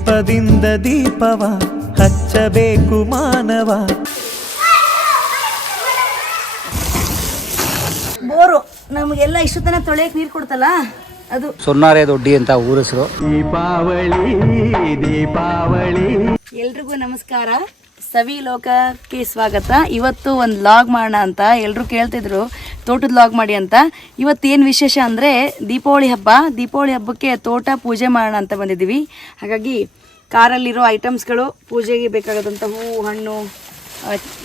ದೀಪದಿಂದ ದೀಪವ ಹಚ್ಚಬೇಕು ಮಾನವ. ಬೋರು ನಮಗೆಲ್ಲ ಇಷ್ಟು ತನ ತೊಳೆಯಕ್ಕೆ ನೀರು ಕೊಡ್ತಲ್ಲ? ಅದು ಸೊನ್ನಾರೆ ದೊಡ್ಡಿ ಅಂತ ಊರ ಹೆಸರು ದೀಪಾವಳಿ ದೀಪಾವಳಿ. ಎಲ್ರಿಗೂ ನಮಸ್ಕಾರ. ಸವಿ ಲೋಕಕ್ಕೆ ಸ್ವಾಗತ. ಇವತ್ತು ಒಂದು ಲಾಗ್ ಮಾಡೋಣ ಅಂತ ಎಲ್ಲರೂ ಕೇಳ್ತಿದ್ರು. ತೋಟದ ಲಾಗ್ ಮಾಡಿ ಅಂತ. ಇವತ್ತು ಏನು ವಿಶೇಷ ಅಂದರೆ ದೀಪಾವಳಿ ಹಬ್ಬ. ದೀಪಾವಳಿ ಹಬ್ಬಕ್ಕೆ ತೋಟ ಪೂಜೆ ಮಾಡೋಣ ಅಂತ ಬಂದಿದ್ದೀವಿ. ಹಾಗಾಗಿ ಕಾರಲ್ಲಿರೋ ಐಟಮ್ಸ್ಗಳು ಪೂಜೆಗೆ ಬೇಕಾಗದಂಥ ಹೂವು ಹಣ್ಣು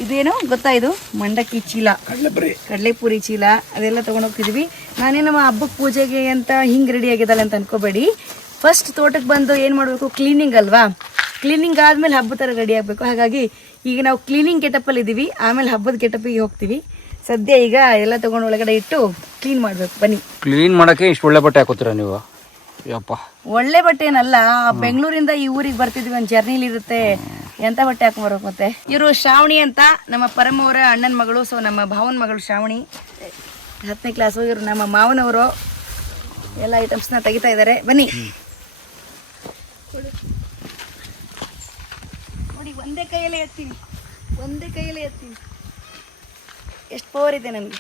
ಇದೇನು ಗೊತ್ತಾ ಇದು? ಮಂಡಕ್ಕಿ ಚೀಲ. ಕಡಲೆಪುರಿ ಚೀಲ. ಅದೆಲ್ಲ ತೊಗೊಂಡೋಗ್ತಿದ್ವಿ ನಾನೇನಮ್ಮ ನಾನೇ ನಮ್ಮ ಹಬ್ಬಕ್ಕೆ ಪೂಜೆಗೆ ಅಂತ ಹಿಂಗೆ ರೆಡಿ ಆಗಿದ್ದಾಳೆ ಅಂತ ಅನ್ಕೋಬೇಡಿ. ಫಸ್ಟ್ ತೋಟಕ್ಕೆ ಬಂದು ಏನು ಮಾಡಬೇಕು? ಕ್ಲೀನಿಂಗ್ ಅಲ್ವಾ? ಕ್ಲೀನಿಂಗ್ ಆದಮೇಲೆ ಹಬ್ಬ ಥರ ರೆಡಿ ಆಗಬೇಕು. ಹಾಗಾಗಿ ಈಗ ನಾವು ಕ್ಲೀನಿಂಗ್ ಗೆಟಪ್ಪಲ್ಲಿ ಇದ್ದೀವಿ ಆಮೇಲೆ ಹಬ್ಬದ ಗೆಟಪ್ಪಿಗೆ ಹೋಗ್ತೀವಿ. ಸದ್ಯ ಈಗ ಎಲ್ಲ ತಗೊಂಡು ಒಳಗಡೆ ಇಟ್ಟು ಕ್ಲೀನ್ ಮಾಡಬೇಕು. ಬನ್ನಿ. ಕ್ಲೀನ್ ಮಾಡೋಕ್ಕೆ ಇಷ್ಟು ಒಳ್ಳೆ ಬಟ್ಟೆ ಹಾಕೋತೀರ ನೀವು? ಯಪ್ಪ. ಒಳ್ಳೆ ಬಟ್ಟೆ ಏನಲ್ಲ ಬೆಂಗಳೂರಿಂದ ಈ ಊರಿಗೆ ಬರ್ತಿದ್ವಿ ಒಂದು ಜರ್ನಿಲಿ ಇರುತ್ತೆ. ಎಂತ ಬಟ್ಟೆ ಹಾಕೊಂಡ್ಬರ್ಬೇಕು ಮತ್ತೆ? ಇವರು ಶ್ರಾವಣಿ ಅಂತ ನಮ್ಮ ಪರಮವರ ಅಣ್ಣನ ಮಗಳು ಸೊ ನಮ್ಮ ಭಾವನ ಮಗಳು ಶ್ರಾವಣಿ. ಹತ್ತನೇ ಕ್ಲಾಸು ಇವರು ನಮ್ಮ ಮಾವನವರು. ಎಲ್ಲ ಐಟಮ್ಸ್ನ ತೆಗಿತಾ ಇದ್ದಾರೆ ಬನ್ನಿ ನೋಡಿ ಒಂದೇ ಕೈಯಲ್ಲೇ ಎತ್ತೀನಿ. ಒಂದೇ ಕೈಯಲ್ಲೇ ಎತ್ತೀನಿ. ಎಷ್ಟು ಪವರ್ ಇದೆ ನನಗೆ.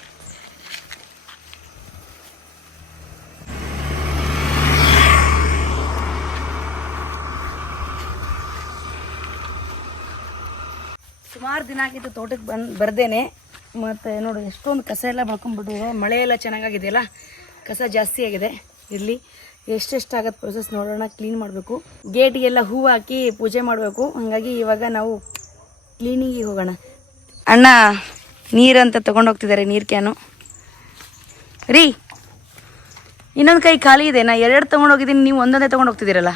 ಸುಮಾರು ದಿನ ಆಗಿದ್ದು ತೋಟಕ್ಕೆ ಬಂದು ಬರ್ದೇನೆ. ಮತ್ತು ನೋಡಿ, ಎಷ್ಟೊಂದು ಕಸ ಎಲ್ಲ ಮಾಡ್ಕೊಂಡ್ಬಿಟ್ಟು, ಮಳೆ ಎಲ್ಲ ಚೆನ್ನಾಗಾಗಿದೆಯಲ್ಲ? ಕಸ ಜಾಸ್ತಿ ಆಗಿದೆ ಇರಲಿ ಎಷ್ಟೆಷ್ಟಾಗತ್ತೆ ಪ್ರೊಸೆಸ್ ನೋಡೋಣ ಕ್ಲೀನ್ ಮಾಡಬೇಕು. ಗೇಟಿಗೆಲ್ಲ ಹೂವು ಹಾಕಿ ಪೂಜೆ ಮಾಡಬೇಕು. ಹಾಗಾಗಿ ಇವಾಗ ನಾವು ಕ್ಲೀನಿಂಗಿಗೆ ಹೋಗೋಣ. ಅಣ್ಣ ನೀರಂತ ತೊಗೊಂಡು ಹೋಗ್ತಿದ್ದಾರೆ ನೀರು ಕ್ಯಾನು ರೀ ಇನ್ನೊಂದು ಕೈ ಖಾಲಿ ಇದೆ. ನಾ ಎರಡು ತೊಗೊಂಡು ಹೋಗಿದ್ದೀನಿ ನೀವು ಒಂದೊಂದೇ ತೊಗೊಂಡು ಹೋಗ್ತಿದ್ದೀರಲ್ಲ?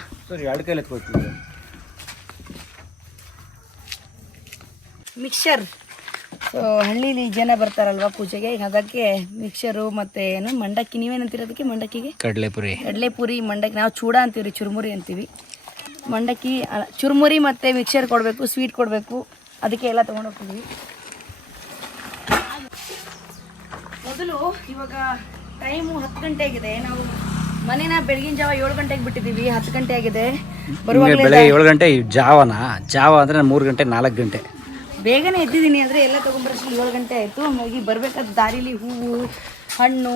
ಮಿಕ್ಸರ್ ಸೊ ಹಳ್ಳಿಲಿ ಜನ ಬರ್ತಾರಲ್ವಾ ಪೂಜೆಗೆ? ಅದಕ್ಕೆ ಮಿಕ್ಸರು ಮತ್ತೆ ಏನು ಮಂಡಕ್ಕಿ ನೀವೇನಂತೀರ ಅದಕ್ಕೆ ಮಂಡಕ್ಕಿಗೆ? ಕಡಲೆಪುರಿ. ಕಡಲೆಪುರಿ ಮಂಡಕ್ಕಿ. ನಾವು ಚೂಡ ಅಂತೀವಿ ಚುರುಮುರಿ ಅಂತೀವಿ. ಮಂಡಕ್ಕಿ ಚುರುಮುರಿ ಮತ್ತೆ ಮಿಕ್ಸರ್ ಕೊಡಬೇಕು ಸ್ವೀಟ್ ಕೊಡಬೇಕು. ಅದಕ್ಕೆ ಎಲ್ಲ ತೊಗೊಂಡು ಹೋಗ್ತಿದ್ವಿ ಮೊದಲು ಇವಾಗ ಟೈಮು ಹತ್ತು ಗಂಟೆ ಆಗಿದೆ. ನಾವು ಮನೇನ ಬೆಳಗಿನ ಜಾವ ಏಳು ಗಂಟೆಗೆ ಬಿಟ್ಟಿದ್ದೀವಿ. ಹತ್ತು ಗಂಟೆ ಆಗಿದೆ. ನಿಮಗೆ ಬರುವಾಗಲೇ ಬೆಳಗ್ಗೆ ಏಳು ಗಂಟೆ ಜಾವನ? ಜಾವ ಅಂದರೆ ಮೂರು ಗಂಟೆ ನಾಲ್ಕು ಗಂಟೆ. ಬೇಗನೆ ಎದ್ದಿದ್ದೀನಿ ಅಂದರೆ ಎಲ್ಲ ತೊಗೊಂಬರೋಷ್ಟು ಏಳು ಗಂಟೆ ಆಯಿತು. ಹಾಗಾಗಿ ಬರಬೇಕಾದ ದಾರಿಲಿ ಹೂವು ಹಣ್ಣು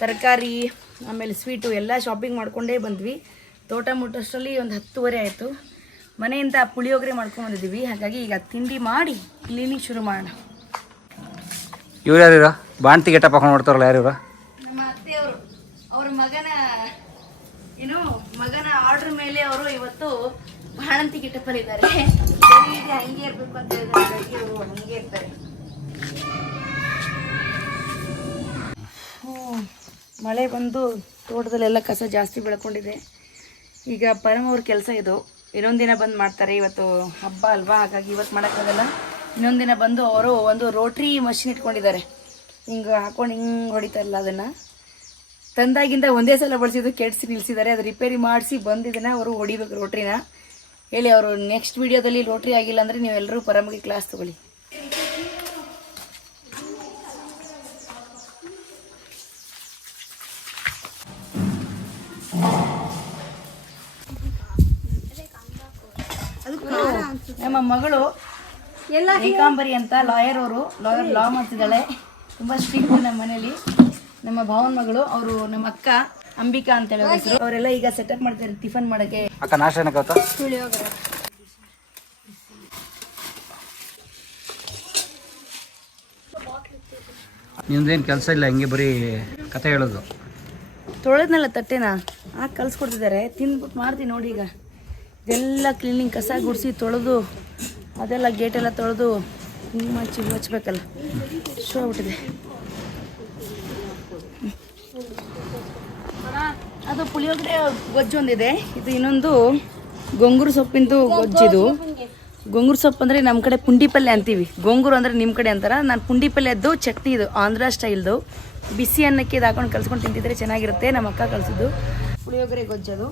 ತರಕಾರಿ ಆಮೇಲೆ ಸ್ವೀಟು ಎಲ್ಲ ಶಾಪಿಂಗ್ ಮಾಡಿಕೊಂಡೇ ಬಂದ್ವಿ. ತೋಟ ಮುಟ್ಟೋಷ್ಟರಲ್ಲಿ ಒಂದು ಹತ್ತುವರೆ ಆಯಿತು. ಮನೆಯಿಂದ ಪುಳಿಯೋಗರೆ ಮಾಡ್ಕೊಂಡು ಬಂದಿದ್ದೀವಿ. ಹಾಗಾಗಿ ಈಗ ತಿಂಡಿ ಮಾಡಿ ಕ್ಲೀನಿಂಗ್ ಶುರು ಮಾಡೋಣ. ಇವ್ರು ಯಾರು ಬಾಣ್ತಿ ಗೆಟಪ್ ಹಾಕೊಂಡು ನೋಡ್ತಾರಲ್ಲ ಯಾರು ಇವರು ನಮ್ಮ ಅತ್ತೆಯವರು. ಅವ್ರ ಮಗನ ಏನು ಮಗನ ಆರ್ಡ್ರ್ ಮೇಲೆ ಅವರು ಇವತ್ತು ಬಾಣಂತಿ ಗಿಟ್ಟಪ್ಪಲ್ಲಿದ್ದಾರೆ ಇದ್ದಾರೆ ಹಂಗೆ ಇರ್ಬೇಕು ಅಂತ ಹೇಳಿದ್ರೆ ಹಾಗಾಗಿ ಅವ್ರು ಹಂಗೆ ಇರ್ತಾರೆ. ಮಳೆ ಬಂದು ತೋಟದಲ್ಲೆಲ್ಲ ಕಸ ಜಾಸ್ತಿ ಬೆಳ್ಕೊಂಡಿದೆ. ಈಗ ಪರಮ ಅವ್ರ ಕೆಲಸ ಇದು. ಇನ್ನೊಂದು ದಿನ ಬಂದು ಮಾಡ್ತಾರೆ ಇವತ್ತು ಹಬ್ಬ ಅಲ್ವಾ? ಹಾಗಾಗಿ ಇವತ್ತು ಮಾಡೋಕ್ಕಾಗಲ್ಲ ಇನ್ನೊಂದು ದಿನ ಬಂದು ಅವರು ಒಂದು ರೋಟ್ರಿ ಮಷಿನ್ ಇಟ್ಕೊಂಡಿದ್ದಾರೆ. ಹಿಂಗೆ ಹಾಕೊಂಡು ಹಿಂಗೆ ಹೊಡಿತಾರಲ್ಲ ಅದನ್ನು. ತಂದಾಗಿಂದ ಒಂದೇ ಸಲ ಬಳಸಿದ್ದು ಕೆಡಿಸಿ ನಿಲ್ಲಿಸಿದ್ದಾರೆ ಅದು ರಿಪೇರಿ ಮಾಡಿಸಿ ಬಂದಿದ್ದನ್ನ ಅವರು ಹೊಡಿಬೇಕು ರೋಟ್ರಿನ. ಹೇಳಿ ಅವರು ನೆಕ್ಸ್ಟ್ ವಿಡಿಯೋದಲ್ಲಿ ಲೋಟ್ರಿ ಆಗಿಲ್ಲ ಅಂದರೆ ನೀವೆಲ್ಲರೂ ಪರಮಗೆ ಕ್ಲಾಸ್ ತಗೊಳ್ಳಿ. ನಮ್ಮ ಮಗಳು ಎಲ್ಲ ಏಕಾಂಬರಿ ಅಂತ ಲಾಯರ್ ಅವರು ಲಾಯರ್ ಲಾ ಮಾಡ್ತಿದ್ದಾಳೆ. ತುಂಬಾ ಸ್ಟ್ರಿಕ್ಟ್ ನಮ್ಮ ಮನೇಲಿ. ನಮ್ಮ ಭಾವನ ಮಗಳು, ಅವರು ನಮ್ಮ ಅಕ್ಕ. ಅಂಬಿಕಾ ಅಂತ ಹೇಳಿ ಹೆಸರು. ಅವರೆಲ್ಲ ಈಗ ಸೆಟಪ್ ಮಾಡ್ತಾರೆ ಟಿಫನ್ ಮಾಡಕ್ಕೆ. ಅಕ್ಕ ನಾಷ್ಟ ಏನಕ್ಕ ನಿಮ್ದೇನು ಕೆಲಸ ಇಲ್ಲ? ಹಿಂಗೆ ಬರೀ ಕತೆ ಹೇಳೋದು. ತೊಳೆದ್ನಲ್ಲ ತಟ್ಟೆನ? ಆ ಕಲ್ಸ್ಕೊಡ್ತಿದ್ದಾರೆ ತಿಂದ್ಬಿಟ್ಟು ಮಾಡ್ತೀನಿ ನೋಡಿ ಈಗ. ಇದೆಲ್ಲ ಕ್ಲೀನಿಂಗ್ ಕಸ ಗುಡಿಸಿ ತೊಳೆದು ಅದೆಲ್ಲ ಗೇಟೆಲ್ಲ ತೊಳೆದು ಹಿಂಗೆ ಮಚ್ಚಿ ಹಚ್ಬೇಕಲ್ಲ. ಶೋ ಆಗ್ಬಿಟ್ಟಿದೆ. ಅದು ಪುಳಿಯೋಗರೆ ಗೊಜ್ಜೊಂದಿದೆ. ಇದು ಇನ್ನೊಂದು ಗೊಂಗೂರು ಸೊಪ್ಪಿಂದು ಗೊಜ್ಜಿದು. ಗೊಂಗೂರು ಸೊಪ್ಪು ಅಂದರೆ ನಮ್ಮ ಕಡೆ ಪುಂಡಿ ಪಲ್ಯ ಅಂತೀವಿ. ಗೊಂಗೂರು ಅಂದರೆ ನಿಮ್ಮ ಕಡೆ ಅಂತಾರ. ನಾನು ಪುಂಡಿ ಪಲ್ಯದ್ದು ಚಟ್ನಿ ಇದು, ಆಂಧ್ರ ಸ್ಟೈಲ್ದು. ಬಿಸಿ ಅನ್ನಕ್ಕೆ ಇದು ಹಾಕೊಂಡು ಕಲ್ಸ್ಕೊಂಡು ತಿಂತಿದ್ರೆ ಚೆನ್ನಾಗಿರುತ್ತೆ. ನಮ್ಮ ಅಕ್ಕ ಕಲಿಸಿದ್ದು. ಪುಳಿಯೋಗರೆ ಗೊಜ್ಜದು.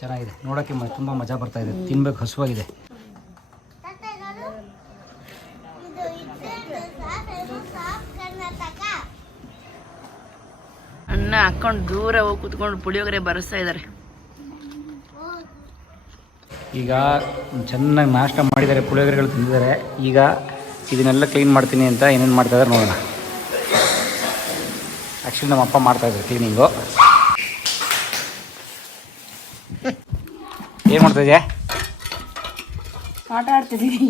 ಚೆನ್ನಾಗಿದೆ. ನೋಡೋಕ್ಕೆ ತುಂಬ ಮಜಾ ಬರ್ತಾ ಇದೆ. ತಿನ್ಬೇಕು, ಹಸುವಾಗಿದೆ ಅಣ್ಣ ಹಾಕೊಂಡು ದೂರ ಹೋಗಿ ಕುತ್ಕೊಂಡು ಪುಳಿಯೋಗರೆ ಬರೆಸ್ತಾ ಇದ್ದಾರೆ ಈಗ ಚೆನ್ನಾಗಿ ನಾಷ್ಟ ಮಾಡಿದ್ದಾರೆ ಪುಳಿಯೋಗರೆಗಳು ತಿಂದಿದ್ದಾರೆ. ಈಗ ಇದನ್ನೆಲ್ಲ ಕ್ಲೀನ್ ಮಾಡ್ತೀನಿ ಅಂತ ಏನೇನು ಮಾಡ್ತಾ ಇದ್ದಾರೆ ನೋಡೋಣ. ಆ್ಯಕ್ಚುಲಿ ನಮ್ಮ ಅಪ್ಪ ಮಾಡ್ತಾ ಇದ್ದಾರೆ ಕ್ಲೀನಿಂಗು ಏನು ಮಾಡ್ತಾ ಇದೆಯಾ? ಆಟ ಆಡ್ತಿದ್ದೀವಿ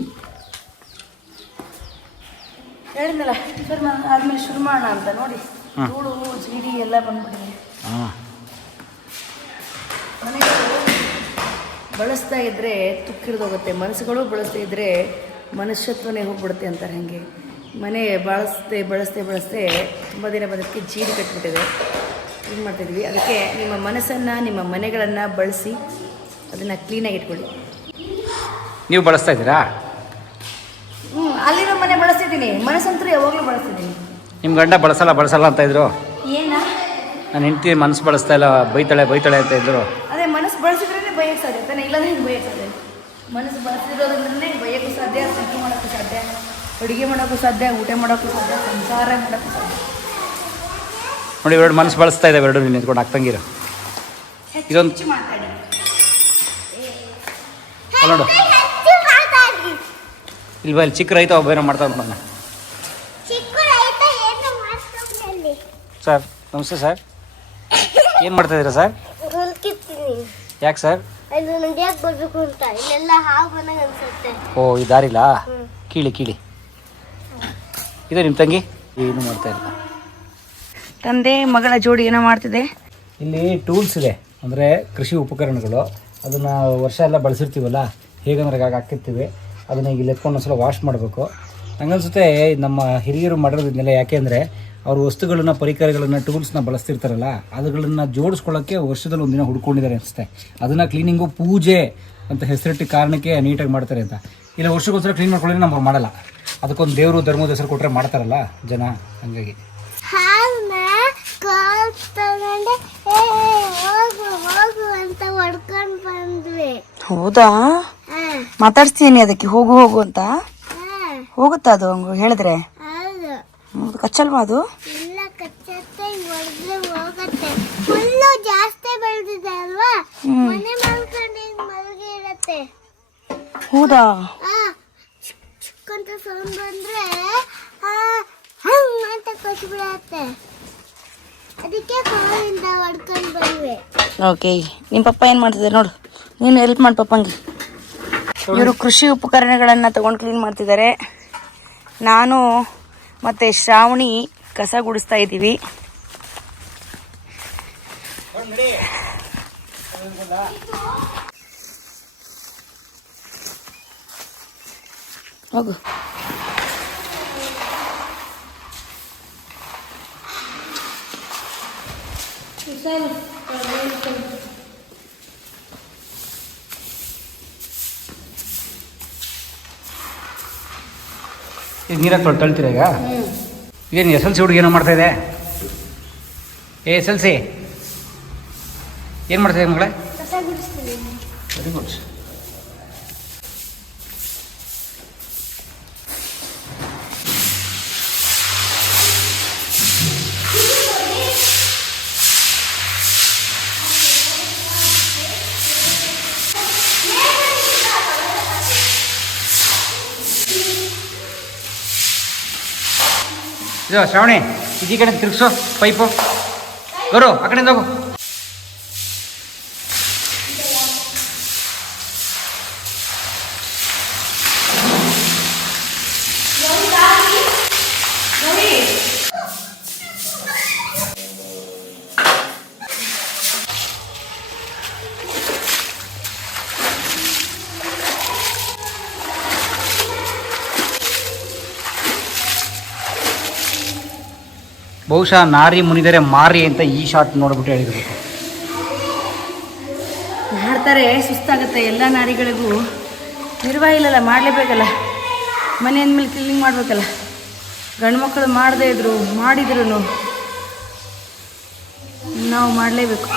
ಹೇಳಿದ್ನಲ್ಲ ಸರ್ ನಾನು ಆದ್ಮೇಲೆ ಶುರು ಮಾಡೋಣ ಅಂತ ನೋಡಿ. ಧೂಳು ಎಲ್ಲ ಬಂದ್ಬಿಟ್ಟಿದೆ. ಹಾಂ. ಮನೆಗಳು ಬಳಸ್ತಾ ಇದ್ರೆ ತುಕ್ಕಿರಿದೋಗುತ್ತೆ ಮನಸ್ಸುಗಳು ಬಳಸ್ತಾ ಇದ್ರೆ ಮನುಷ್ಯತ್ವನೇ ಹೋಗ್ಬಿಡುತ್ತೆ ಅಂತಾರೆ ಹಂಗೆ. ಮನೆ ಬಳಸ್ತೆ ಬಳಸ್ತೆ ಬಳಸ್ತೆ ತುಂಬ ದಿನ ಬಂದಕ್ಕೆ ಜೀಡಿ ಕಟ್ಬಿಟ್ಟಿದೆ. ಏನು ಮಾಡ್ತಿದ್ವಿ? ಅದಕ್ಕೆ ನಿಮ್ಮ ಮನಸ್ಸನ್ನು ನಿಮ್ಮ ಮನೆಗಳನ್ನು ಬಳಸಿ ಅದನ್ನು ಕ್ಲೀನಾಗಿ ಇಟ್ಕೊಳ್ಳಿ. ನೀವು ಬಳಸ್ತಾ ಇದ್ದೀರಾ? ಹ್ಞೂ ಅಲ್ಲಿರೋ ಮನೆ ಬಳಸ್ತಿದ್ದೀನಿ. ಮನಸ್ಸಂತೂ ಯಾವಾಗಲೂ ಬಳಸ್ತಿದ್ದೀನಿ. ನಿಮ್ಮ ಗಂಡ ಬಳಸಲ್ಲ ಬಳಸಲ್ಲ ಅಂತ ಇದ್ರು? ಏನ? ನನ್ನ ಹೆಂಡತಿ ಮನಸ್ಸು ಬಳಸ್ತಾ ಇಲ್ಲ ಬೈತಾಳೆ ಬೈತಾಳೆ ಅಂತ ಇದ್ರು. ಅದೇ ಮನಸ್ಸು ಬಳಸಿದ್ರೇ ಬೈಯಕ್ಕೆ ಸಾಧ್ಯ ತಾನೆ ಇಲ್ಲದ್ರೆ ಹಿಂಗೆ ಬೈಯಕ್ಕೆ ಸಾಧ್ಯ? ಮನಸ್ಸು ಬಳಸಿರೋದ್ರಿಂದಲೇ ಬಯಕ್ಕೂ ಸಾಧ್ಯ ಸಂತು ಮಾಡೋಕ್ಕೂ ಸಾಧ್ಯ ಅಡುಗೆ ಮಾಡೋಕ್ಕೂ ಸಾಧ್ಯ ಊಟ ಮಾಡೋಕ್ಕೂ ಸಾಧ್ಯ ಸಂಸಾರ ಮಾಡೋಕ್ಕೂ ಸಾಧ್ಯ. ನೋಡಿ ಎರಡು ಮನಸ್ಸು ಬಳಸ್ತಾ ಇದ್ದಾವೆ ಎರಡು ನೀನು ನಿಂತ್ಕೊಂಡು ಹಾಕ್ತಂಗಿರ ಇದೊಂದು ನೋಡು. ಇಲ್ವಾ ಇಲ್ಲಿ ಚಿಕ್ಕ ರೈತ ಒಬ್ಬ ಏನೋ ಮಾಡ್ತಾ ನೋಡೋಣ ಸರ್ ನಮಸ್ತೆ ಸರ್ ಏನು ಮಾಡ್ತಾ ಇದ್ದೀರಾ ಸರ್ ಯಾಕೆ ಸರ್ ಅದು ನಡಿಯಕ್ ಬರ್ಬೇಕು ಅಂತ? ಇಲ್ಲೆಲ್ಲ ಹಾವು ಬಂದಂಗ ಅನ್ಸುತ್ತೆ. ಓ ಈ ದಾರಿಲಾ. ಕೀಳಿ ಕೀಳಿ. ಇದು ನಿಮ್ಮ ತಂಗಿ? ಏನು ಮಾಡ್ತಾ ಇಲ್ಲ ತಂದೆ ಮಗಳ ಜೋಡಿ ಏನೋ ಮಾಡ್ತಿದೆ. ಇಲ್ಲಿ ಟೂಲ್ಸ್ ಇದೆ. ಅಂದರೆ ಕೃಷಿ ಉಪಕರಣಗಳು. ಅದನ್ನು ವರ್ಷ ಎಲ್ಲ ಬಳಸಿರ್ತೀವಲ್ಲ? ಹೇಗಂದ್ರೆ ಆಗ ಹಾಕಿರ್ತೀವಿ. ಅದನ್ನ ಈಗ ಎತ್ಕೊಂಡು ಒಂದ್ಸಲ ವಾಶ್ ಮಾಡಬೇಕು. ನಂಗನ್ಸುತ್ತೆ ನಮ್ಮ ಹಿರಿಯರು ಮಾಡಿರೋದನ್ನೆಲ್ಲ ಯಾಕೆ ಅಂದರೆ ಅವ್ರ ವಸ್ತುಗಳನ್ನ ಪರಿಕರಗಳನ್ನ ಟೂಲ್ಸ್ನ ಬಳಸ್ತಿರ್ತಾರಲ್ಲ ಅದುಗಳನ್ನ ಜೋಡಿಸ್ಕೊಳ್ಳೋಕ್ಕೆ ವರ್ಷದಲ್ಲಿ ಒಂದಿನ ಹುಡ್ಕೊಂಡಿದ್ದಾರೆ ಅನಿಸುತ್ತೆ. ಅದನ್ನು ಕ್ಲೀನಿಂಗು ಪೂಜೆ ಅಂತ ಹೆಸರಿಟ್ಟು ಕಾರಣಕ್ಕೆ ನೀಟಾಗಿ ಮಾಡ್ತಾರೆ ಅಂತ. ಇಲ್ಲ ವರ್ಷಕ್ಕೊಂದ್ಸಲ ಕ್ಲೀನ್ ಮಾಡ್ಕೊಳ್ಳಿ ನಾವು ಮಾಡಲ್ಲ. ಅದಕ್ಕೊಂದು ದೇವರು ಧರ್ಮದ ಹೆಸರು ಕೊಟ್ಟರೆ ಮಾಡ್ತಾರಲ್ಲ ಜನ ಹಂಗಾಗಿ. ಹಾವನ್ನ ಕಾಲ್ ತಗೊಂಡೆ ಏ ಹೋಗು ಹೋಗು ಅಂತ ಹೊಡ್ಕೊಂಡ್ ಬಂದ್ವಿ. ಹೌದಾ? ಮಾತಾಡ್ತೀನಿ ಮಾತಾಡ್ಸ್ತೀನಿ ಅದಕ್ಕೆ ಹೋಗು ಹೋಗು ಅಂತ. ಹಾ. ಹೋಗುತ್ತಾ ಅದು ಹಂಗು ಹೇಳಿದ್ರೆ? ಕಚ್ಚಲ್ವಾ ಅದು? ಇಲ್ಲ ಕಚ್ಚತ್ತೆ ಹೊಡೆದ್ರೆ ಹೋಗತ್ತೆ. ಹುಲ್ಲು ಜಾಸ್ತಿ ಬೆಳೆದಿದೆ ಅಲ್ವಾ? ಮನೆ ಹೌದಾ? ಅಂತ ಸೌಂಡ್ ಬಂದ್ರೆ ಆ ಹಂಗ್ ಅಂತ ಕೊಟ್ಬಿಡತ್ತೆ ಅದಕ್ಕೆ ಕಾಲಿಂದ ಹೊಡ್ಕೊಂಡ್ ಬಂದ್ವಿ. ಓಕೆ ನಿಮ್ಮ ಪಪ್ಪ ಏನು ಮಾಡ್ತಿದ್ದಾರೆ ನೋಡು. ನೀನು ಹೆಲ್ಪ್ ಮಾಡಿ ಪಪ್ಪಂಗೆ. ಇವರು ಕೃಷಿ ಉಪಕರಣಗಳನ್ನು ತಗೊಂಡು ಕ್ಲೀನ್ ಮಾಡ್ತಿದ್ದಾರೆ ನಾನು ಮತ್ತು ಶ್ರಾವಣಿ ಕಸ ಗುಡಿಸ್ತಾ ಇದ್ದೀವಿ. ಹೋಗು. ಈಗ ನೀರ ತೊಳ್ ತಳ್ತೀರ ಈಗ? ಏನು ಎಸ್ ಎಲ್ ಸಿ ಹುಡುಗಿ ಏನೋ ಮಾಡ್ತಾ ಇದೆ? ಏ ಎಸ್ ಎಲ್ ಸಿ? ಏನು ಮಾಡ್ತಾ ಇದೆ ಮಗಳೇ? ವೆರಿ ಗುಡ್ ಇದು ಶ್ರಾವಣಿ ಇದೀ ಕಡೆ ತಿರುಗಿಸು ಪೈಪು. ಗೌರು ಆ ಕಡೆಯಿಂದ ಹೋಗು. ಬಹುಶಃ ನಾರಿ ಮುನಿದರೆ ಮಾರಿ ಅಂತ ಈ ಶಾಟ್ ನೋಡ್ಬಿಟ್ಟು ಹೇಳಿದ್ರು. ಮಾಡ್ತಾರೆ ಸುಸ್ತಾಗುತ್ತೆ, ಎಲ್ಲ ನಾರಿಗಳಿಗೂ ನಿರ್ವಾಹ ಇಲ್ಲಲ್ಲ ಮಾಡಲೇಬೇಕಲ್ಲ ಮನೆ ಅಂದಮೇಲೆ ಕ್ಲೀನಿಂಗ್ ಮಾಡಬೇಕಲ್ಲ. ಗಂಡು ಮಕ್ಕಳು ಮಾಡದೇ ಇದ್ರು ಮಾಡಿದ್ರು ನಾವು ಮಾಡಲೇಬೇಕು.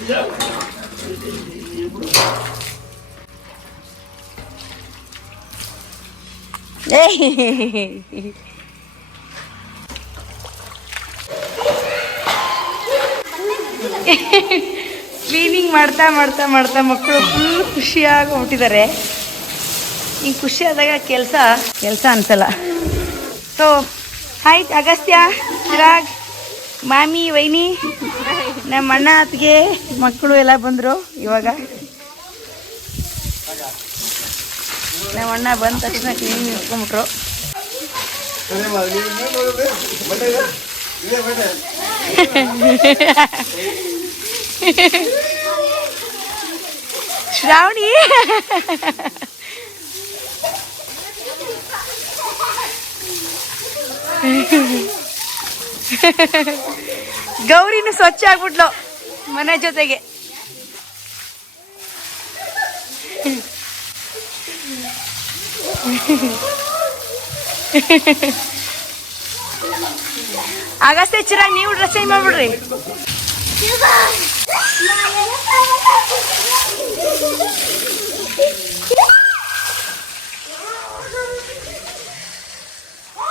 ಕ್ಲೀನಿಂಗ್ ಮಾಡ್ತಾ ಮಾಡ್ತಾ ಮಾಡ್ತಾ ಮಕ್ಕಳು ಫುಲ್ ಖುಷಿಯಾಗಿ ಹೊಟ್ಟಿದ್ದಾರೆ ಈ ಖುಷಿ ಆದಾಗ ಕೆಲಸ ಕೆಲಸ ಅನ್ಸಲ್ಲ. ಸೊ ಹಾಯ್ ಅಗಸ್ತ್ಯ, ಚಿರಾಗ್, ಮಾಮಿ, ವೈನಿ. ನಮ್ಮ ಅಣ್ಣ ಅತ್ತಿಗೆ ಮಕ್ಕಳು ಎಲ್ಲ ಬಂದರು ಇವಾಗ. ನಮ್ಮ ಅಣ್ಣ ಬಂದ ತಕ್ಷಣ ಕ್ಲೀನ್ ಇಟ್ಕೊಂಬಿಟ್ರು ಶ್ರಾವಣಿ. ಗೌರಿನು ಸ್ವಚ್ಛ ಆಗ್ಬಿಟ್ಲು ಮನೆ ಜೊತೆಗೆ. ಆಗಷ್ಟೇ ಚಿರಾಗ್ ನೀವು ಡ್ರೆಸ್ ಚೇಂಜ್ ಮಾಡ್ಬಿಡ್ರಿ ತಿರ್ಸ ಆ,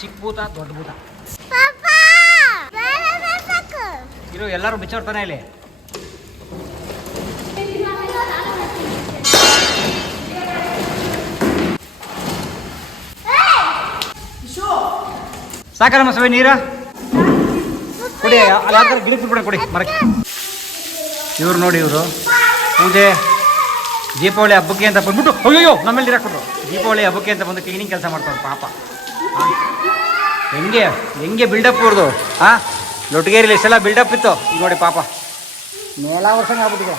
ಚಿಕ್ಕ ಭೂತ ದೊಡ್ಡ ಭೂತ. ಇರು ಎಲ್ಲರೂ ಬಿಚ್ಚೋರ್ತಾನೆ ಇಲ್ಲಿ. ಸಾಕಲ್ಲ ಸಭೆ ನೀರ? ಕೊಡಿ ಥರ ಗಿಡ ಕೊಡಿ ಕುಡಿ, ಮರಕ್ಕೆ. ಇವ್ರು ನೋಡಿ ಇವರು. ಪೂಜೆ, ದೀಪಾವಳಿ ಹಬ್ಬಕ್ಕೆ ಅಂತ ಬಂದ್ಬಿಟ್ಟು ಅಯ್ಯೋ ನಮ್ಮಲ್ಲಿ ಇರಾಕ್ಬಿಟ್ರು ದೀಪಾವಳಿ ಹಬ್ಬಕ್ಕೆ ಅಂತ ಬಂದು ಕ್ಲೀನಿಂಗ್ ಕೆಲಸ ಮಾಡ್ತಾರೆ ಪಾಪ? ಹೆಂಗೆ ಹೆಂಗೆ ಬಿಲ್ಡಪ್ ಇವ್ರದು ಹಾಂ ಲೊಟ್ಗೇರಿಲಿ ಇಷ್ಟೆಲ್ಲ ಬಿಲ್ಡಪ್ ಇತ್ತು. ನೋಡಿ ಪಾಪ. ಮೇಲ ವರ್ಷ ಆಗ್ಬಿಟ್ಟಿದೆ.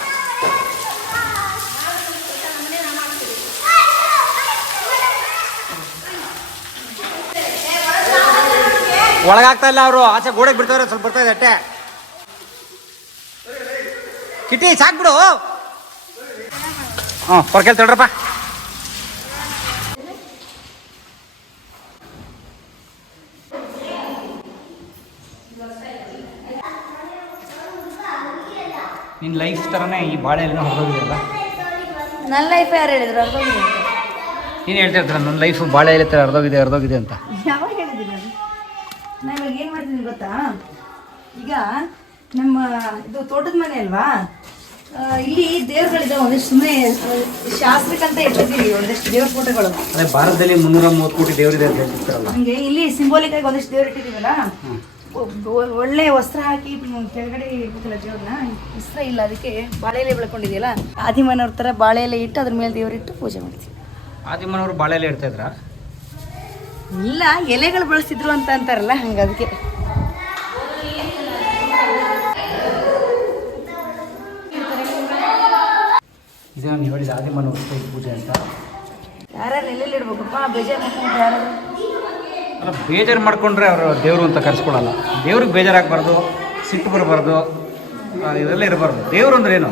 ಒಳಗಾಗ್ತಾ ಇಲ್ಲ ಅವರು. ಆಚೆ ಗೋಡೆಗೆ ಬಿಡ್ತಾವ್ರೆ ಸ್ವಲ್ಪ ಬರ್ತಾ ಇದೆ ಅಟ್ಟೆ. ಕಿಟ್ಟಿ ಸಾಕ್ಬಿಡು ಹ್ಞೂ ಹೊರಕೆಲ್ ತೊಡ್ರಪ್ಪ. ನಿನ್ನ ಲೈಫ್ ಥರನೇ ಈ ಬಾಳೆ ಎಲ್ಲ ಹೊರಗೋಗಿದೆಯಲ್ಲ ನನ್ನ ಲೈಫ್ ಯಾರು ಹೇಳಿದ್ರು? ಅರ್ಧೋಗಿದೆ. ನೀನು ಹೇಳ್ತಾ ಇರ್ತೀರ ನನ್ನ ಲೈಫ್ ಬಾಳೆ ಎಲೆ ಥರ ಅರ್ಧೋಗಿದೆ ಅರ್ಧೋಗಿದೆ ಅಂತ. ಯಾವ ನಾನು ಇವಾಗ ಏನು ಮಾಡ್ತೀನಿ ಗೊತ್ತಾ? ಈಗ ನಮ್ಮ ಇದು ತೋಟದ ಮನೆ ಅಲ್ವಾ? ಇಲ್ಲಿ ದೇವ್ರುಗಳಿದಾವೆ ಒಂದಷ್ಟು ಸುಮ್ಮನೆ ಶಾಸ್ತ್ರಕ್ಕಂತ ಇಟ್ಟಿದ್ದೀವಿ ಒಂದಷ್ಟು ದೇವ್ರ ಫೋಟೋಗಳು. ಅದೇ ಭಾರತದಲ್ಲಿ ಮುನ್ನೂರ ಮೂವತ್ತು ಕೋಟಿ ದೇವರಿದೆ ಅಂತ ಹೇಳ್ತಿರ್ತಾರಲ್ಲ. ಹಂಗೆ ಇಲ್ಲಿ ಸಿಂಬಾಲಿಕ್ ಆಗಿ ಒಂದಷ್ಟು ದೇವ್ರು ಇಟ್ಟಿದ್ದೀವಲ್ಲ ಒಳ್ಳೆ ವಸ್ತ್ರ ಹಾಕಿ ಕೆಳಗಡೆ ಇರ್ಬೇಕಲ್ಲ ದೇವ್ರನ್ನ ವಸ್ತ್ರ ಇಲ್ಲ ಅದಕ್ಕೆ ಬಾಳೆ ಎಲೆ ಬೆಳ್ಕೊಂಡಿದೆಯಲ್ಲ? ಆದಿಮನವ್ರ ಥರ ಬಾಳೆ ಎಲೆ ಇಟ್ಟು ಅದ್ರ ಮೇಲೆ ದೇವ್ರಿಟ್ಟು ಪೂಜೆ ಮಾಡ್ತೀವಿ. ಆದಿಮನವರು ಬಾಳೆ ಎಲೆ ಇಡ್ತಾ ಇದ್ರ? ಇಲ್ಲ ಎಲೆಗಳು ಬಳಸಿದ್ರು ಅಂತ ಅಂತಾರಲ್ಲ ಹಂಗೆ ಅದಕ್ಕೆ. ಇದು ನಾನು ಹೇಳಿದ ಆದಿಮನವರು ಪೂಜೆ ಅಂತ. ಯಾರ್ಯಾರು ಎಲ್ಲೆಲ್ಲಿ ಇಡ್ಬೇಕಪ್ಪ ಬೇಜಾರು ಮಾಡ್ಕೊಂಡು ಯಾರು? ಅಲ್ಲ ಬೇಜಾರು ಮಾಡ್ಕೊಂಡ್ರೆ ಅವರು ದೇವರು ಅಂತ ಕರೆಸ್ಕೊಳಲ್ಲ. ದೇವ್ರಿಗೆ ಬೇಜಾರಾಗಬಾರ್ದು ಸಿಟ್ಟು ಬರಬಾರ್ದು ಇದೆಲ್ಲ ಇರಬಾರ್ದು. ದೇವ್ರು ಅಂದ್ರೆ ಏನು?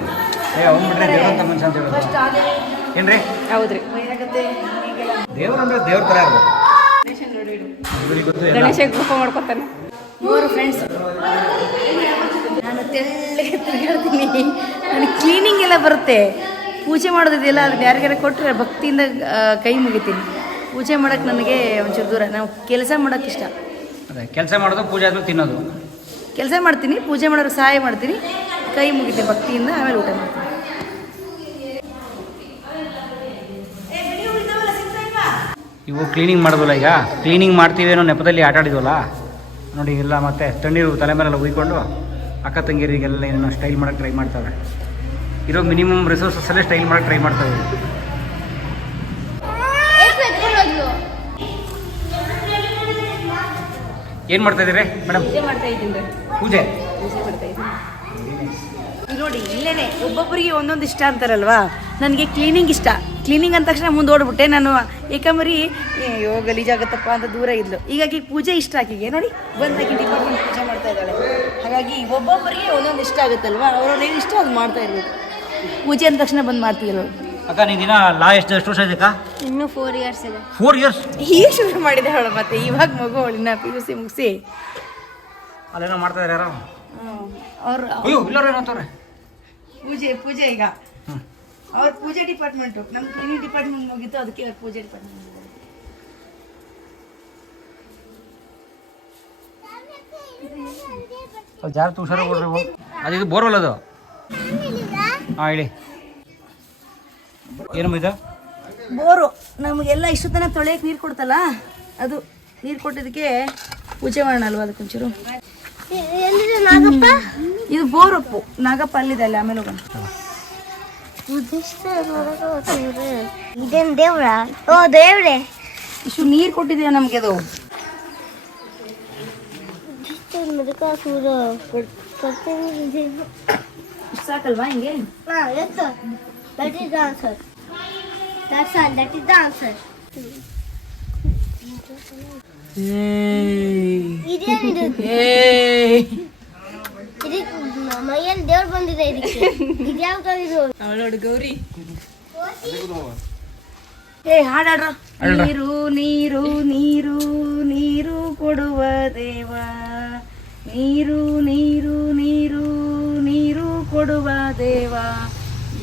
ಏ ಅವ್ನು ಬಿಟ್ರೆ ದೇವ್ರು ಅಂತ ಮನುಷ್ಯ ಅಂತ ಹೇಳೋದು. ಏನ್ರಿ? ಹೌದ್ರಿ. ದೇವ್ರು ಅಂದ್ರೆ ದೇವ್ರ ಥರ ಇರ್ಬೇಕು. ಗಣೇಶ ಮಾಡ್ಕೊತಾನೆ. ಮೂರು ಫ್ರೆಂಡ್ಸ್ ನಾನು ತೆಳ್ಳಗೆ ತಿರುಗಾಡ್ತೀನಿ ನನಗೆ ಕ್ಲೀನಿಂಗ್ ಎಲ್ಲ ಬರುತ್ತೆ. ಪೂಜೆ ಮಾಡೋದಿದೆಯಲ್ಲ ಅದನ್ನ ಯಾರಿಗಾರ ಕೊಟ್ಟರೆ ಭಕ್ತಿಯಿಂದ ಕೈ ಮುಗಿತೀನಿ. ಪೂಜೆ ಮಾಡೋಕ್ಕೆ ನನಗೆ ಒಂಚೂರು ದೂರ. ನಾವು ಕೆಲಸ ಮಾಡೋಕ್ಕೆ ಇಷ್ಟ. ಅದೇ ಕೆಲಸ ಮಾಡೋದು ಪೂಜೆ ಆದ್ಮೇಲೆ ತಿನ್ನೋದು. ಕೆಲಸ ಮಾಡ್ತೀನಿ ಪೂಜೆ ಮಾಡೋರು ಸಹಾಯ ಮಾಡ್ತೀನಿ. ಕೈ ಮುಗಿತೀನಿ ಭಕ್ತಿಯಿಂದ ಆಮೇಲೆ ಊಟ ಮಾಡ್ತೀನಿ. ಇವು ಕ್ಲೀನಿಂಗ್ ಮಾಡೋದಲ್ಲ ಈಗ. ಕ್ಲೀನಿಂಗ್ ಮಾಡ್ತೀವಿ ಅನ್ನೋ ನೆಪದಲ್ಲಿ ಆಟ ಆಡಿದ್ವಲ್ಲ? ನೋಡಿ ಇಲ್ಲ ಮತ್ತೆ ತಣ್ಣೀರು ತಲೆ ಮೇಲೆಲ್ಲ ಉಯ್ಕೊಂಡು ಅಕ್ಕ ತಂಗಿಯರಿಗೆಲ್ಲ ಏನೋ ಸ್ಟೈಲ್ ಮಾಡೋಕೆ ಟ್ರೈ ಮಾಡ್ತಾರೆ. ಇರೋ ಮಿನಿಮಮ್ ರಿಸೋರ್ಸಸ್ಸಲ್ಲೇ ಸ್ಟೈಲ್ ಮಾಡೋಕೆ ಟ್ರೈ ಮಾಡ್ತವೆ ಏನು ಮಾಡ್ತಾ ಇದ್ದೀರಿ ಮೇಡಮ್ ಪೂಜೆ ನೋಡಿ ಇಲ್ಲೇನೆ ಒಬ್ಬೊಬ್ಬರಿಗೆ ಒಂದೊಂದು ಇಷ್ಟ ಅಂತಾರಲ್ವಾ? ನನಗೆ ಕ್ಲೀನಿಂಗ್ ಇಷ್ಟ. ಕ್ಲೀನಿಂಗ್ ಅಂದ ತಕ್ಷಣ ಮುಂದೆ ಓಡ್ಬಿಟ್ಟೆ ನಾನು. ಏಕಂಬರಿ ಅಯ್ಯೋ ಗಲೀಜಾಗತ್ತಪ್ಪ ಅಂತ ದೂರ ಇದ್ಲು. ಹೀಗಾಗಿ ಪೂಜೆ ಇಷ್ಟ ಆಕಿಗೆ. ನೋಡಿ ಬಂದಾಕಿ ಡಿಪಾರ್ಟ್ಮೆಂಟ್ ಪೂಜೆ ಮಾಡ್ತಾ ಇದ್ದಾಳೆ. ಹಾಗಾಗಿ ಒಬ್ಬೊಬ್ಬರಿಗೆ ಒಂದೊಂದು ಇಷ್ಟ ಆಗುತ್ತಲ್ವಾ? ಅವ್ರವ್ರು ಏನು ಇಷ್ಟ ಅದು ಮಾಡ್ತಾ ಇರ್ಬೇಕು. ಪೂಜೆ ಅಂದ ತಕ್ಷಣ ಬಂದು ಮಾಡ್ತೀವಿ ಅಕ್ಕ ನೀನು ದಿನ ಲಾ ಎಷ್ಟು ಎಷ್ಟು ವರ್ಷ ಇದೆ ಇನ್ನೂ ಫೋರ್ ಇಯರ್ಸ್ ಇದೆ. ಫೋರ್ ಇಯರ್ಸ್ ಈಗ ಶುರು ಮಾಡಿದೆ ಅವಳು ಮತ್ತೆ. ಇವಾಗ ಮಗು ಅವಳಿನ ಪಿ ಯು ಸಿ ಮುಗಿಸಿ. ಅಲ್ಲೇನೋ ಮಾಡ್ತಾ ಇದ್ದಾರೆ ಯಾರೋ? ಅವ್ರು ಅಯ್ಯೋ ಪೂಜೆ ಪೂಜೆ ಈಗ. ಅವ್ರ ಪೂಜೆ ಡಿಪಾರ್ಟ್ಮೆಂಟು. ನಮ್ಮ ಕ್ಲೀನಿಂಗ್ ಡಿಪಾರ್ಟ್ಮೆಂಟ್ ಮುಗೀತು ಅದಕ್ಕೆ ಅವ್ರ ಪೂಜೆ ಡಿಪಾರ್ಟ್ಮೆಂಟ್ ಜಾರ ತುಷಾರ ಕೊಡ್ರಿ. ಅದು ಇದು ಬೋರ್ವೆಲ್ ಅದು. ಹಾಂ ಹೇಳಿ. ಏನಮ್ಮ ಇದು? ಬೋರು. ನಮಗೆಲ್ಲ ಇಷ್ಟು ತನಕ ತೊಳೆಯಕ್ಕೆ ನೀರು ಕೊಡ್ತಲ್ಲ? ಅದು ನೀರು ಕೊಟ್ಟಿದ್ದಕ್ಕೆ ಪೂಜೆ ಮಾಡೋಣ ಅಲ್ವಾ ಅದಕ್ಕೊಂಚೂರು? ಎಲ್ಲಿದೆ ನಾಗಪ್ಪ ಇದು ಬೋರಪ್ಪು. ನಾಗಪ್ಪ ಅಲ್ಲಿದೆ ಅಲ್ಲಿ ಆಮೇಲೆ ಹೋಗೋಣ. ಇದೇನ್ ದೇವ್ರ? ಓ ದೇವ್ರೆ. ಇಷ್ಟು ನೀರು ಕೊಟ್ಟಿದ್ಯಾ ನಮ್ಗೆ ಅದು. ಸಾಕಲ್ವಾ ಹಿಂಗೆ? That is answer that's that is answer ಮೈಯಲ್ಲಿ ದೇವ್ರು ಬಂದಿದೆ ಇದಕ್ಕೆ. ಇದ್ಯಾವ್ದು ಇದು? ಅವಳೋಡು ಗೌರಿ. ಏ ಹಾಡಾಡ್ರ. ನೀರು ನೀರು ನೀರು ನೀರು ಕೊಡುವ ದೇವ. ನೀರು ನೀರು ನೀರು ನೀರು ಕೊಡುವ ದೇವ.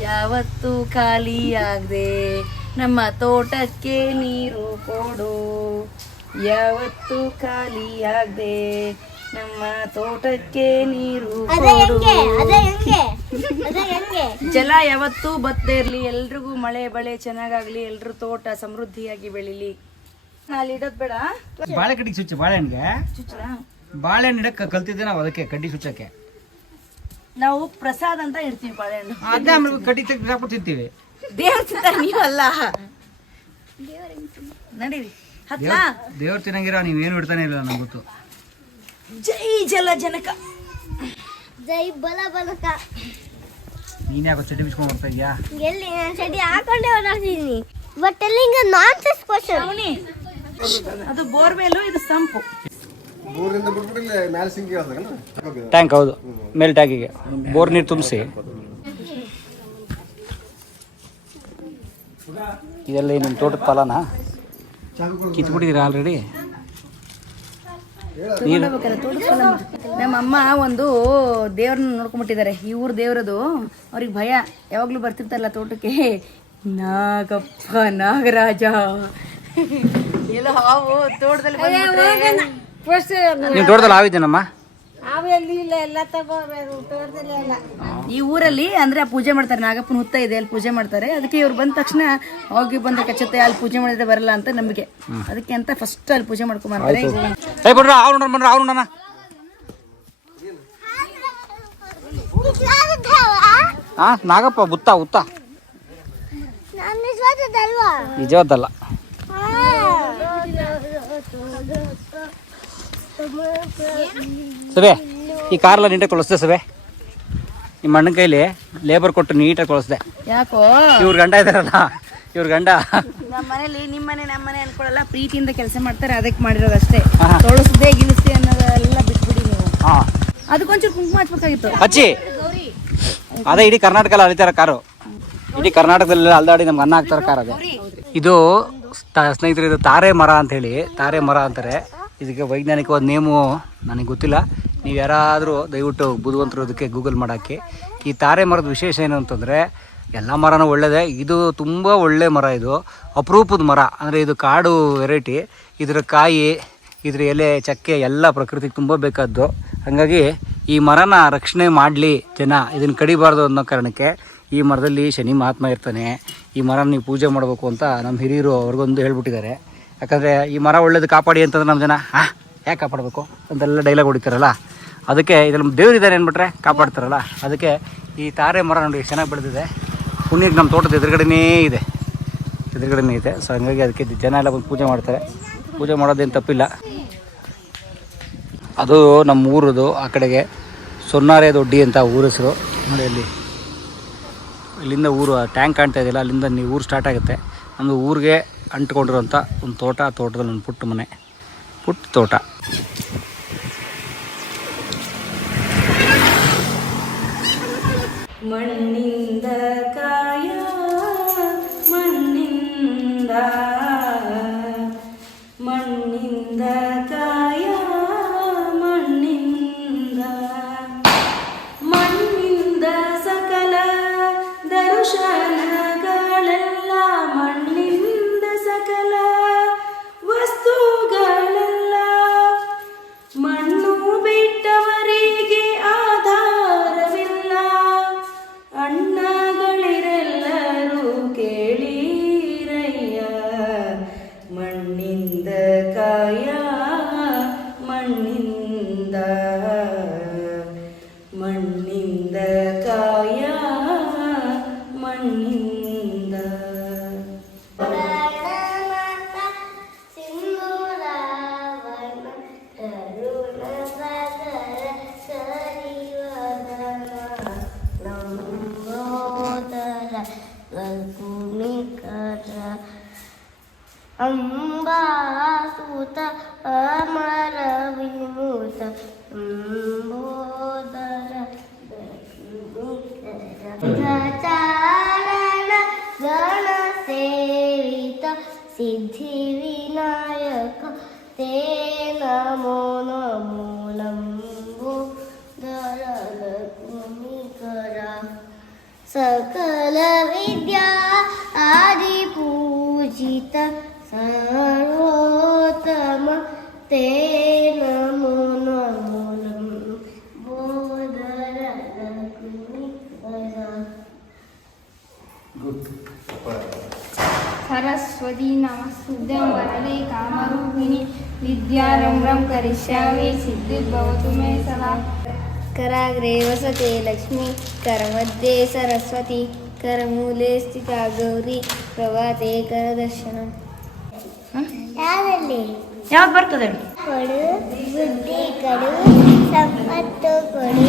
ಯಾವತ್ತು ಖಾಲಿಯಾಗದೆ ನಮ್ಮ ತೋಟಕ್ಕೆ ನೀರು ಕೊಡು. ಯಾವತ್ತು ಖಾಲಿಯಾಗದೆ ನಮ್ಮ ತೋಟಕ್ಕೆ ನೀರು ಅದೇ ಹೆಂಗೆ ಅದೇ ಹೆಂಗೆ ಅದೇ ಹೆಂಗೆ. ಜಲ ಯಾವತ್ತೂ ಬತ್ತೇ ಇರಲಿ ಎಲ್ರಿಗೂ ಮಳೆ ಬಳೆ ಚೆನ್ನಾಗಾಗ್ಲಿ ಎಲ್ರ ತೋಟ ಸಮೃದ್ಧಿಯಾಗಿ ಬೆಳಿಲಿ. ಅಲ್ಲಿ ಇಡೋದ್ ಬೇಡ. ಬಾಳೆ ಕಡ್ಡಿ ಸುಚ್ಚ ಬಾಳೆಹಣ್ಣಿಗೆ ಚುಚ್ಚಲ ಬಾಳೆಹಣ್ಣು ಇಡಕ್ಕೆ ಕಲ್ತಿದ್ದೆ ನಾವು ಅದಕ್ಕೆ ಕಡ್ಡಿ ಸುಚ್ಚಕ್ಕೆ ನಾವು ಪ್ರಸಾದ ಅಂತ ಇಡ್ತೀವಿ ಬಾಳೆಹಣ್ಣು. ಅದೇ ಆಮೇಲೆ ಕಡ್ಡಿ ತೆಗೆದು ಹಾಕ್ಬಿಟ್ಟು ತಿಂತೀವಿ. ದೇವ್ರ ನೀವಲ್ಲ. ನಡೀರಿ. ಹತ್ಲಾ? ದೇವ್ರು ತಿನ್ನಂಗಿರ ಏನು ಬಿಡ್ತಾನೆ ಇಲ್ಲ ನಂಗೆ ಗೊತ್ತು. ಜೈ ಜಲ ಜನಕ ಜೈ ಬಲ ಬಲಕ ನೀನ್ ಯಾಕೋ ಚಟಿ ಬಿಸ್ಕೊಂಡು ಬರ್ತಾ ಇದೆಯಾ? ಎಲ್ಲಿ ನಾನು ಚಡಿ ಹಾಕೊಂಡೆ ಓಡಾಡ್ತಿದ್ದೀನಿ ಬಟ್ ಅಲ್ಲಿ ಹಿಂಗ ನಾನ್ ಸೆಸ್ ಕ್ವಶನ್ ಅವನಿ ಅದು ಬೋರ್ವೆಲ್ ಇದು ಸಂಪು. ಟ್ಯಾಂಕ್ ಹೌದು ಮೇಲ್ ಟ್ಯಾಂಕಿಗೆ ಬೋರ್ ನೀರು ತುಂಬಿಸಿ. ಇದೆಲ್ಲ ನಿಮ್ಮ ತೋಟದ ಫಲನಾ? ಕಿತ್ಬಿಟ್ಟಿದ್ದೀರಾ ಆಲ್ರೆಡಿ ನಮ್ಮ ಅಮ್ಮ ಒಂದು ದೇವ್ರನ್ನ ನೋಡ್ಕೊಂಬಿಟ್ಟಿದ್ದಾರೆ ಈ ಊರ್ ದೇವ್ರದು. ಅವ್ರಿಗೆ ಭಯ. ಯಾವಾಗ್ಲೂ ಬರ್ತಿರ್ತಾರಲ್ಲ ತೋಟಕ್ಕೆ. ನಾಗಪ್ಪ ನಾಗರಾಜ. ಎಲ್ಲ ಹಾವು ತೋಟದಲ್ಲಿ ಈ ಊರಲ್ಲಿ ಅಂದ್ರೆ ಆ ಪೂಜೆ ಮಾಡ್ತಾರೆ ನಾಗಪ್ಪನ ಹುತ್ತ ಇದೆ ಅಲ್ಲಿ ಪೂಜೆ ಮಾಡ್ತಾರೆ. ಅದಕ್ಕೆ ಇವ್ರು ಬಂದ ತಕ್ಷಣ ಹೋಗಿ ಬಂದ ಕಚ್ಚತ್ತೆ ಅಲ್ಲಿ ಪೂಜೆ ಮಾಡಿದ್ರೆ ಬರಲ್ಲ ಅಂತ ನಂಬಿಕೆ. ಅದಕ್ಕೆ ಅಂತ ಫಸ್ಟ್ ಅಲ್ಲಿ ಪೂಜೆ ಮಾಡ್ಕೊಂಡ್ಬಾರ ಹಾ ನಾಗಪ್ಪ ಬುತ್ತ ಉತ್ತ ನಿಜವಾದಲ್ಲ ಸರಿ. ಈ ಕಾರೆಲ್ಲ ನೀಟಾಗಿ ತೊಳಸ್ದೆ ಸವೆ ನಿಮ್ಮ ಅಣ್ಣನ ಕೈಲಿ ಲೇಬರ್ ಕೊಟ್ಟು ನೀಟಾಗಿ ತೊಳಸ್ದೆ ಯಾಕೋ? ಇವ್ರ ಗಂಡ ಇದಾರಲ್ಲ ಇವ್ರ ಗಂಡ. ನಮ್ಮ ಮನೇಲಿ ನಿಮ್ಮ ಮನೆ ನಮ್ಮ ಮನೆ ಅನ್ಕೊಳ್ಳಲ್ಲ ಪ್ರೀತಿಯಿಂದ ಕೆಲಸ ಮಾಡ್ತಾರೆ ಅದಕ್ಕೆ ಮಾಡಿರೋದಷ್ಟೇ. ಅಷ್ಟೇ ತೊಳಸ್ದೆ ಗಿಳಿಸ್ದೆ ಅನ್ನೋದೆಲ್ಲ ಬಿಟ್ಬಿಡಿ ನೀವು. ಹಾ. ಅದಕ್ಕೊಂಚೂರು ಕುಂಕುಮ ಹಚ್ಬೇಕಾಗಿತ್ತು. ಹಚ್ಚಿ ಅದೇ ಇಡೀ ಕರ್ನಾಟಕದಲ್ಲಿ ಅಳಿತಾರ ಕಾರು. ಇಡೀ ಕರ್ನಾಟಕದಲ್ಲಿ ಅಲ್ದಾಡಿ ನಮ್ಗೆ ಅನ್ನ ಹಾಕ್ತಾರ ಕಾರ್ ಅದೇ. ಇದು ಸ್ನೇಹಿತರೆ ಇದು ತಾರೆ ಮರ ಅಂತ ಹೇಳಿ ತಾರೆ ಮರ ಅಂತಾರೆ. ಇದಕ್ಕೆ ವೈಜ್ಞಾನಿಕವಾದ ನೇಮು ನನಗೆ ಗೊತ್ತಿಲ್ಲ. ನೀವು ಯಾರಾದರೂ ದಯವಿಟ್ಟು ಬುದ್ಧಿವಂತರು ಇದಕ್ಕೆ ಗೂಗಲ್ ಮಾಡೋಕ್ಕೆ. ಈ ತಾರೆ ಮರದ ವಿಶೇಷ ಏನು ಅಂತಂದರೆ, ಎಲ್ಲ ಮರನೂ ಒಳ್ಳೆಯದೇ ಇದು ತುಂಬ ಒಳ್ಳೆ ಮರ ಇದು. ಅಪರೂಪದ ಮರ. ಅಂದರೆ ಇದು ಕಾಡು ವೆರೈಟಿ. ಇದರ ಕಾಯಿ, ಇದ್ರ ಎಲೆ, ಚಕ್ಕೆ, ಎಲ್ಲ ಪ್ರಕೃತಿಗೆ ತುಂಬ ಬೇಕಾದ್ದು. ಹಾಗಾಗಿ ಈ ಮರನ ರಕ್ಷಣೆ ಮಾಡಲಿ ಜನ. ಇದನ್ನು ಕಡಿಬಾರ್ದು ಅನ್ನೋ ಕಾರಣಕ್ಕೆ ಈ ಮರದಲ್ಲಿ ಶನಿ ಮಹಾತ್ಮ ಇರ್ತಾನೆ. ಈ ಮರನ ನೀವು ಪೂಜೆ ಮಾಡಬೇಕು ಅಂತ ನಮ್ಮ ಹಿರಿಯರು ಅವ್ರಿಗೊಂದು ಹೇಳ್ಬಿಟ್ಟಿದ್ದಾರೆ. ಯಾಕಂದರೆ ಈ ಮರ ಒಳ್ಳೇದು ಕಾಪಾಡಿ ಅಂತಂದ್ರೆ ನಮ್ಮ ಜನ. ಆ ಯಾಕೆ ಕಾಪಾಡಬೇಕು ಅಂತೆಲ್ಲ ಡೈಲಾಗ್ ಹೊಡಿತಾರಲ್ಲ? ಅದಕ್ಕೆ ಇದ್ರಲ್ಲಿ ದೇವರಿದ್ದಾರೆ ಅಂದ್ಬಿಟ್ರೆ ಕಾಪಾಡ್ತಾರಲ್ಲ? ಅದಕ್ಕೆ ಈ ತಾರೆ ಮರ ನೋಡಿ ಎಷ್ಟು ಚೆನ್ನಾಗಿ ಬೆಳೆದಿದೆ. ಪುಣ್ಯಕ್ಕೆ ನಮ್ಮ ತೋಟದ ಎದುರುಗಡೆನೇ ಇದೆ. ಎದುರುಗಡೆನೇ ಇದೆ. ಸೊ ಹಂಗಾಗಿ ಅದಕ್ಕೆ ಜನ ಎಲ್ಲ ಬಂದು ಪೂಜೆ ಮಾಡ್ತಾರೆ. ಪೂಜೆ ಮಾಡೋದೇನು ತಪ್ಪಿಲ್ಲ. ಅದು ನಮ್ಮ ಊರದು, ಆ ಕಡೆಗೆ ಸೊನ್ನಾರೆ ದೊಡ್ಡಿ ಅಂತ ಊರ ಹೆಸರು. ನೋಡಿ ಅಲ್ಲಿ. ಇಲ್ಲಿಂದ ಊರು ಟ್ಯಾಂಕ್ ಕಾಣ್ತಾ ಇದೆಯಲ್ಲ, ಅಲ್ಲಿಂದ ನೀವು ಊರು ಸ್ಟಾರ್ಟ್ ಆಗುತ್ತೆ. ನಮ್ಮದು ಊರಿಗೆ ಅಂಟ್ಕೊಂಡಿರೋಂಥ ಒಂದು ತೋಟ ತೋಟದಲ್ಲಿ ಒಂದು ಪುಟ್ಟ ಮನೆ. ಪುಟ್ಟ ತೋಟ. ಮಣ್ಣಿಂದ ಕಾಯ विद्यारम्भं करिष्यामि सिद्धिर्भवतु मे सदा कराग्रे वसते लक्ष्मी करमध्ये सरस्वती करमूले स्थिता गौरी प्रभाते करदर्शनम् ಯಾರಲ್ಲಿ ಯಾವ್ದು ಬರ್ತದೆ ಕೊಡು ಬುದ್ಧಿ ಕೊಡು ಸಂಪತ್ತು ಕೊಡು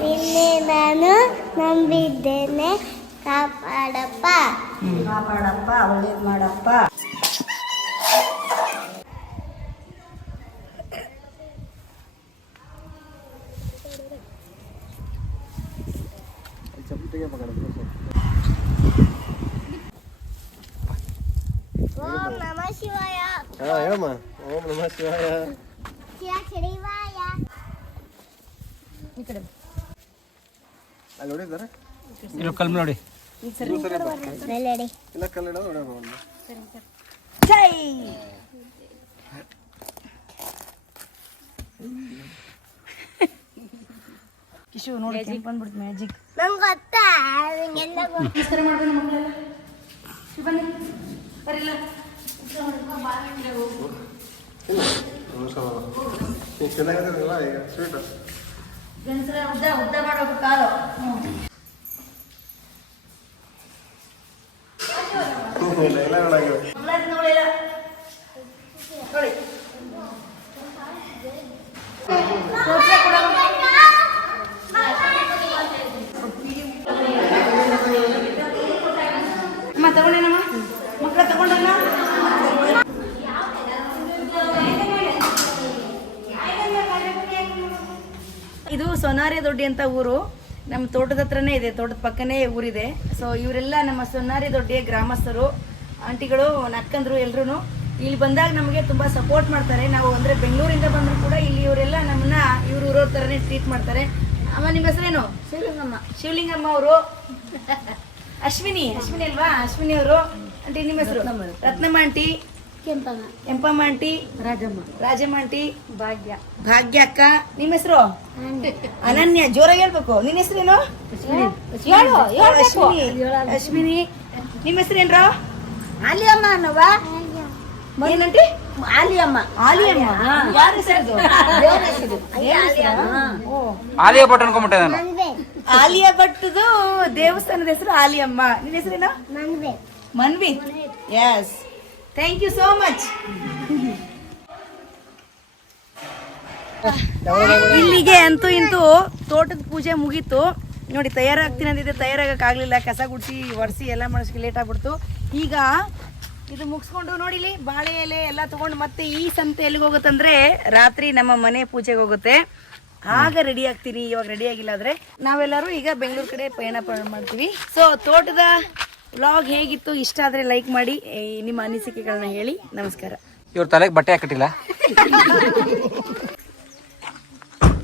ನಿನ್ನೆ ನಾನು ನಂಬಿದ್ದೇನೆ ಕಾಪಾಡಪ್ಪ ಕಾಪಾಡಪ್ಪ ಒಳ್ಳೇದು ಮಾಡಪ್ಪ ಓಂ ನಮಃ ಶಿವಾಯ. ಹೇಳಮ್ಮ. ಓಂ ನಮಃ ಶಿವಾಯ. ಶಿವ ಶಿವಾಯ ಅಲ್ಲಿ ಹೊಡಿದಾರೆ ಇಲ್ಲಿ ಕಲ್ಮ ನೋಡಿ. ಮೆಲ್ಲಡಿ ಇಲ್ಲ ಹೊಡೆಯೋಣ ಒಂದು ಜೈ! ಕಿಶು ನೋಡಿ ಕೆಂಪ್ ಬಂದ್ಬಿಡ್ತು ಮ್ಯಾಜಿಕ್ ನಂಗೆ ಗೊತ್ತಾ ನಿಂಗೆಲ್ಲ ಗೊತ್ತು ನೀವು ಚೆನ್ನಾಗಿದ್ದೀರಲ್ಲ ಈಗ ಸ್ವೀಟ್ ಗಂಡಸರ ಉದ್ದ ಉದ್ದ ಮಾಡೋದು ಕಾಲು ಎಲ್ಲ ಹೇಳಾಗಿವೆ ಮಗಳಾಗಿಂದ ಒಳ್ಳೆಯಲ್ಲ ನೋಡಿ ಅಮ್ಮ ತಗೊಂಡೇನಮ್ಮ ಮಕ್ಕಳ ತಗೊಂಡಲ್ಲ ಇದು ಸೊನಾರಿ ದೊಡ್ಡಿ ಅಂತ ಊರು. ನಮ್ಮ ತೋಟದ ಹತ್ರನೇ ಇದೆ ತೋಟದ ಪಕ್ಕನೇ ಊರಿದೆ. ಸೊ ಇವರೆಲ್ಲ ನಮ್ಮ ಸೊನ್ನಾರಿ ದೊಡ್ಡಿಯ ಗ್ರಾಮಸ್ಥರು ಆಂಟಿಗಳು ನಕ್ಕಂದ್ರು ಎಲ್ಲರೂ ಇಲ್ಲಿ ಬಂದಾಗ ನಮಗೆ ತುಂಬ ಸಪೋರ್ಟ್ ಮಾಡ್ತಾರೆ. ನಾವು ಅಂದರೆ ಬೆಂಗಳೂರಿಂದ ಬಂದರೂ ಕೂಡ ಇಲ್ಲಿ ಇವರೆಲ್ಲ ನಮ್ಮನ್ನ ಇವ್ರ ಊರವ್ರ ಥರನೇ ಟ್ರೀಟ್ ಮಾಡ್ತಾರೆ. ಅಮ್ಮ ನಿಮ್ಮ ಹೆಸರೇನು? ಶಿವಲಿಂಗಮ್ಮ. ಶಿವಲಿಂಗಮ್ಮ ಅವರು. ಅಶ್ವಿನಿ ಅಶ್ವಿನಿ ಅಲ್ವಾ? ಅಶ್ವಿನಿ ಅವರು. ಆಂಟಿ ನಿಮ್ಮ ಹೆಸರು? Ratnamma aunty. Kempamma. Kempamma aunty Rajamma. Rajamma aunty Bhagya. Bhagya ಅಕ್ಕ ನಿಮ್ಮ ಹೆಸರು? ಅನನ್ಯ ಜೋರಾಗಿ ಹೇಳ್ಬೇಕು. ನಿನ್ನ ಹೆಸರೇನು ಹೇಳು ಹೇಳು ಅಶ್ವಿನಿ. ಅಶ್ವಿನಿ. ನಿಮ್ಮ ಹೆಸರೇನ್ರ ಅಲ್ಲಿ ಅಮ್ಮ ಅನ್ನವ? ಏನಂಟಿ? ಆಲಿಯಮ್ಮ. ಆಲಿಯಮ್ಮ. ಯಾರ ಹೆಸರದು ದೇವ್ರ ಹೆಸರು. ಆಲಿಯಾ ಭಟ್ ಅನ್ಕೊಂಬಿಟ್ಟೆ ನಾನು. ಆಲಿಯಾ ಭಟ್ದು ದೇವಸ್ಥಾನದ ಹೆಸರು ಆಲಿಯಮ್ಮ. ನಿನ್ನ ಹೆಸರೇನು Manvi Manvi yes thank you so much ಇಲ್ಲಿಗೆ ಅಂತೂ ಇಂತೂ ತೋಟದ ಪೂಜೆ ಮುಗೀತು. ನೋಡಿ, ತಯಾರಾಗ್ತೀನಿ ಅಂದಿದ್ದೆ ತಯಾರಾಗಕ್ಕಾಗಲಿಲ್ಲ ಕಸ ಗುಡಿಸಿ, ಒರೆಸಿ ಎಲ್ಲ ಮಾಡಿಸ್ಕೊಂಡು ಲೇಟ್ ಆಗ್ಬಿಡ್ತು. ಈಗ ಇದು ಮುಗಿಸ್ಕೊಂಡು ನೋಡಿಲಿ, ಬಾಳೆ ಎಲೆ ಎಲ್ಲ ತಗೊಂಡು ಮತ್ತೆ ಈ ಸಂತೆ ಎಲ್ಲಿಗೆ ಹೋಗುತ್ತಂದ್ರೆ ರಾತ್ರಿ ನಮ್ಮ ಮನೆ ಪೂಜೆಗೆ ಹೋಗುತ್ತೆ. ಆಗ ರೆಡಿ ಆಗ್ತೀನಿ. ಇವಾಗ ರೆಡಿ ಆಗಿಲ್ಲ ಆದ್ರೆ ನಾವೆಲ್ಲರೂ ಈಗ ಬೆಂಗಳೂರು ಕಡೆ ಪಯಣ ಮಾಡ್ತೀವಿ. ಸೊ ತೋಟದ ವ್ಲಾಗ್ ಹೇಗಿತ್ತು? ಇಷ್ಟ ಆದ್ರೆ ಲೈಕ್ ಮಾಡಿ ನಿಮ್ಮ ಅನಿಸಿಕೆಗಳನ್ನ ಹೇಳಿ. ನಮಸ್ಕಾರ. ಇವ್ರ ತಲೆಗೆ ಬಟ್ಟೆ ಹಾಕಟ್ಟಿಲ್ಲ